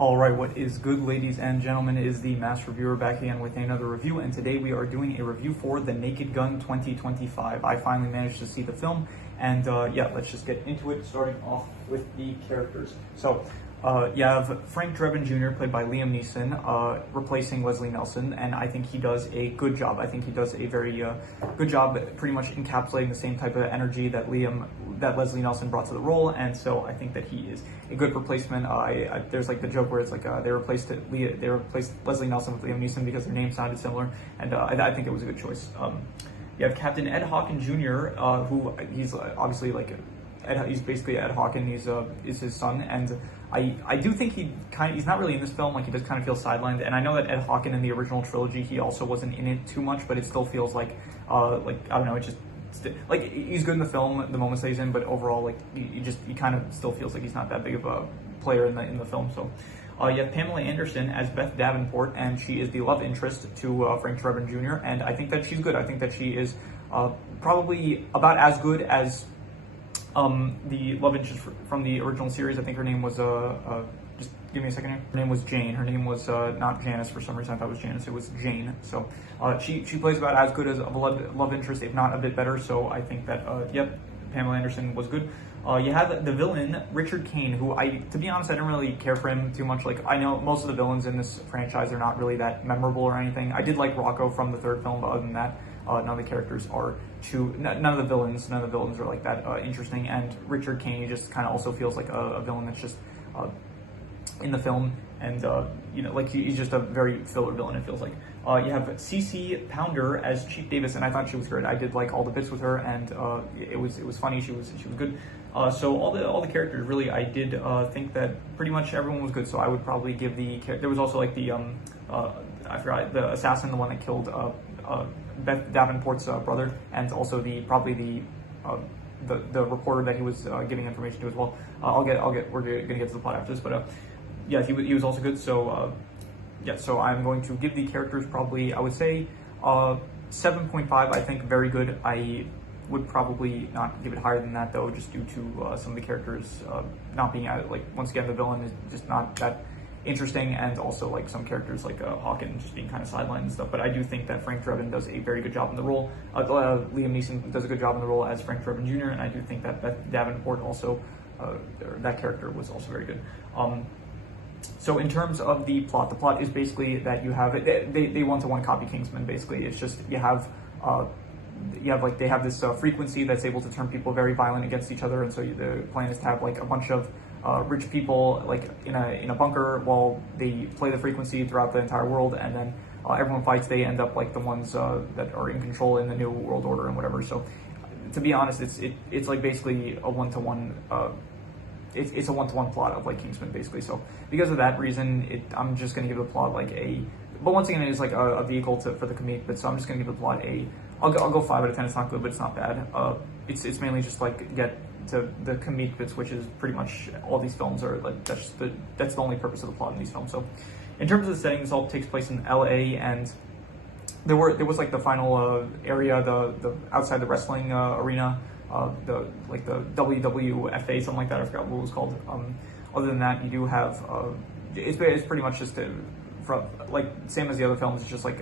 All right, what is good, ladies and gentlemen, is the Mass Reviewer back again with another review, and today we are doing a review for The Naked Gun 2025. I finally managed to see the film, and yeah, let's just get into it, starting off with the characters. So, you have Frank Drebin Jr., played by Liam Neeson, replacing Leslie Nelson, and I think he does a good job. I think he does a very good job, pretty much encapsulating the same type of energy that Leslie Nelson brought to the role, and so I think that he is a good replacement. There's like the joke where it's like they replaced Leslie Nelson with Liam Neeson because their names sounded similar, and I think it was a good choice. You have Captain Ed Hawken Jr., who he's obviously like he's basically Ed Hawken. Is his son, and I do think he's not really in this film. Like, he does kind of feel sidelined, and I know that Ed Hawken in the original trilogy, he also wasn't in it too much, but it still feels like I don't know, it just like he's good in the film the moments that he's in, but overall, like, he kind of still feels like he's not that big of a player in the film. So you have Pamela Anderson as Beth Davenport, and she is the love interest to Frank Drebin Jr., and I think that she's good. I think that she is probably about as good as the love interest from the original series. I think her name was just give me a second here. Her name was Jane. Her name was not Janice. For some reason I thought it was Janice. It was Jane. So she plays about as good as of a love interest, if not a bit better. So I think that yep, Pamela Anderson was good. You have the villain, Richard Kane, who to be honest, I didn't really care for him too much. Like, I know most of the villains in this franchise are not really that memorable or anything. I did like Rocco from the third film, but other than that, none of the characters are none of the villains are like that interesting. And Richard Kane, he just kind of also feels like a villain that's just in the film, and you know, like he's just a very filler villain, it feels like. You have CeCe Pounder as Chief Davis, and I thought she was great. I did like all the bits with her, and it was funny. She was good. So all the characters, really, I did think that pretty much everyone was good. So I would probably give there was also like the I forgot, the assassin, the one that killed Beth Davenport's brother, and also the reporter that he was giving information to as well. We're gonna get to the plot after this, but yeah, he was also good. So yeah, so I'm going to give the characters probably, I would say 7.5. I think very good. I would probably not give it higher than that, though, just due to some of the characters not being like, once again, the villain is just not that interesting, and also like some characters like Hawken just being kind of sidelined and stuff. But I do think that Frank Drebin does a very good job in the role. Liam Neeson does a good job in the role as Frank Drebin Jr., and I do think that Beth Davenport also, that character was also very good. So in terms of the plot is basically that you have they one-to-one copy Kingsman. Basically, it's just you have like, they have this frequency that's able to turn people very violent against each other, and so the plan is to have like a bunch of rich people like in a bunker while they play the frequency throughout the entire world, and then everyone fights. They end up like the ones that are in control in the new world order and whatever. So to be honest, it's like basically a one-to-one. It's a one-to-one plot of like Kingsman, basically. So because of that reason, I'm just gonna give the plot like a. But once again, it is like a vehicle for the comedic bit. So I'm just gonna give the plot a. I'll go 5 out of 10. It's not good, but it's not bad. It's mainly just like get to the comedic bits, which is pretty much all these films are like. That's the only purpose of the plot in these films. So in terms of the setting, this all takes place in L.A. and there was like the final area, the outside the wrestling arena. The WWFA, something like that. I forgot what it was called. Other than that, you do have it's pretty much just like same as the other films. It's just like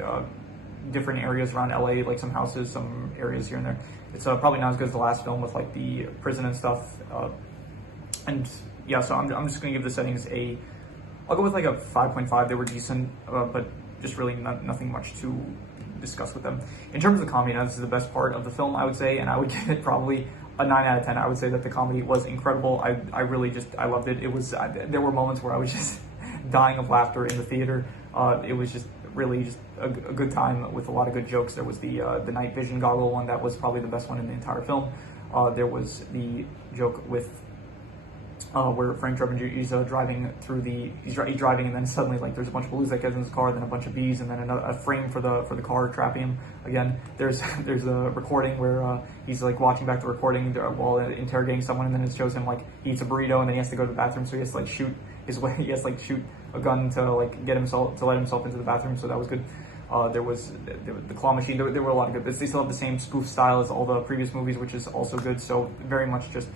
different areas around LA, like some houses, some areas here and there. It's probably not as good as the last film with like the prison and stuff. And yeah, so I'm just gonna give the settings I'll go with like a 5.5. They were decent, but just really nothing much to discuss with them. In terms of the comedy, now this is the best part of the film, I would say, and I would give it probably a 9 out of 10. I would say that the comedy was incredible. I really I loved it. It was there were moments where I was just dying of laughter in the theater. It was just really just a good time with a lot of good jokes. There was the night vision goggle one. That was probably the best one in the entire film. There was the joke with where Frank Drebin Jr. is driving through he's driving, and then suddenly like there's a bunch of blues that gets in his car, then a bunch of bees, and then a frame for the car trapping him. Again, there's a recording where he's like watching back the recording while interrogating someone, and then it shows him like he eats a burrito, and then he has to go to the bathroom, so he has to like shoot his way. He has to like shoot a gun to like let himself into the bathroom. So that was good. There was the claw machine. There were a lot of good bits. They still have the same spoof style as all the previous movies, which is also good. So very much just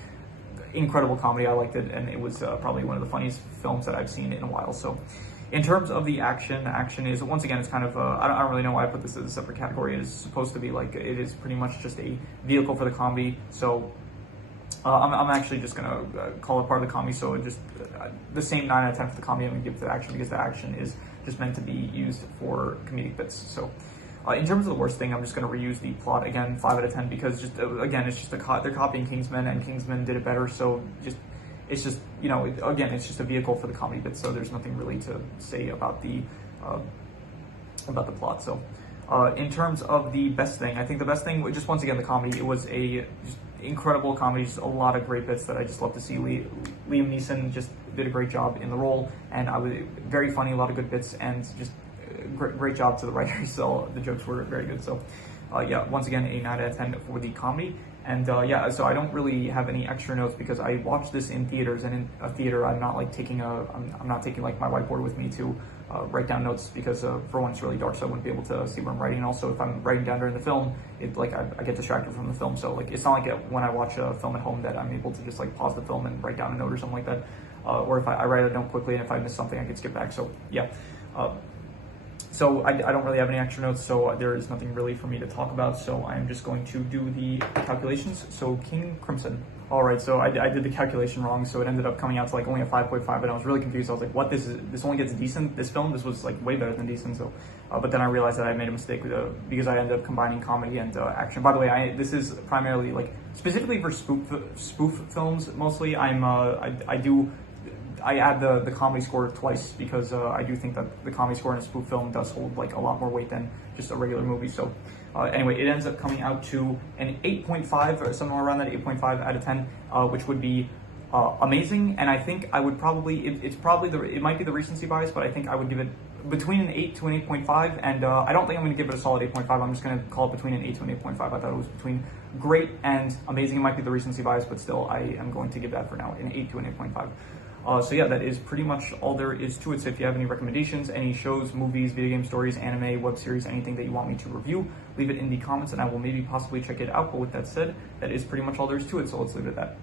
incredible comedy. I liked it, and it was probably one of the funniest films that I've seen in a while. So in terms of the action is, once again, it's kind of, I don't really know why I put this as a separate category. It is supposed to be like, it is pretty much just a vehicle for the comedy. So I'm actually just gonna call it part of the comedy. So just the same 9 out of 10 for the comedy I'm gonna give to the action, because the action is just meant to be used for comedic bits. So in terms of the worst thing, I'm just gonna reuse the plot again, 5 out of 10, because just again, it's just they're copying Kingsman, and Kingsman did it better. So it's just, you know, again, it's just a vehicle for the comedy bits. So there's nothing really to say about the plot. So in terms of the best thing, I think the best thing, just once again, the comedy. It was a just incredible comedy, just a lot of great bits that I just love to see. Liam Neeson just did a great job in the role, and I was very funny, a lot of good bits, and just great job to the writers. So the jokes were very good. So yeah, once again, a 9 out of 10 for the comedy. And yeah, so I don't really have any extra notes, because I watched this in theaters, and in a theater, I'm not like taking I'm not taking like my whiteboard with me to write down notes, because for one, it's really dark, so I wouldn't be able to see what I'm writing. And also, if I'm writing down during the film, it like I get distracted from the film. So like, it's not like when I watch a film at home that I'm able to just like pause the film and write down a note or something like that. Or if I write a note quickly, and if I miss something, I can skip back. So yeah. So I don't really have any extra notes, so there is nothing really for me to talk about. So I'm just going to do the calculations. So King Crimson. All right, so I did the calculation wrong, so it ended up coming out to like only a 5.5, and I was really confused. I was like, what, this only gets decent? This film, this was like way better than decent. So, but then I realized that I made a mistake with because I ended up combining comedy and action. By the way, this is primarily like specifically for spoof films. Mostly, I add the comedy score twice, because I do think that the comedy score in a spoof film does hold like a lot more weight than just a regular movie. So anyway, it ends up coming out to an 8.5 or somewhere around that, 8.5 out of 10, which would be amazing. And I think I would probably, it might be the recency bias, but I think I would give it between an 8 to an 8.5, and I don't think I'm going to give it a solid 8.5. I'm just going to call it between an 8 to an 8.5. I thought it was between great and amazing. It might be the recency bias, but still, I am going to give that for now an 8 to an 8.5. So yeah, that is pretty much all there is to it. So if you have any recommendations, any shows, movies, video game stories, anime, web series, anything that you want me to review, leave it in the comments, and I will maybe possibly check it out. But with that said, that is pretty much all there is to it. So let's leave it at that.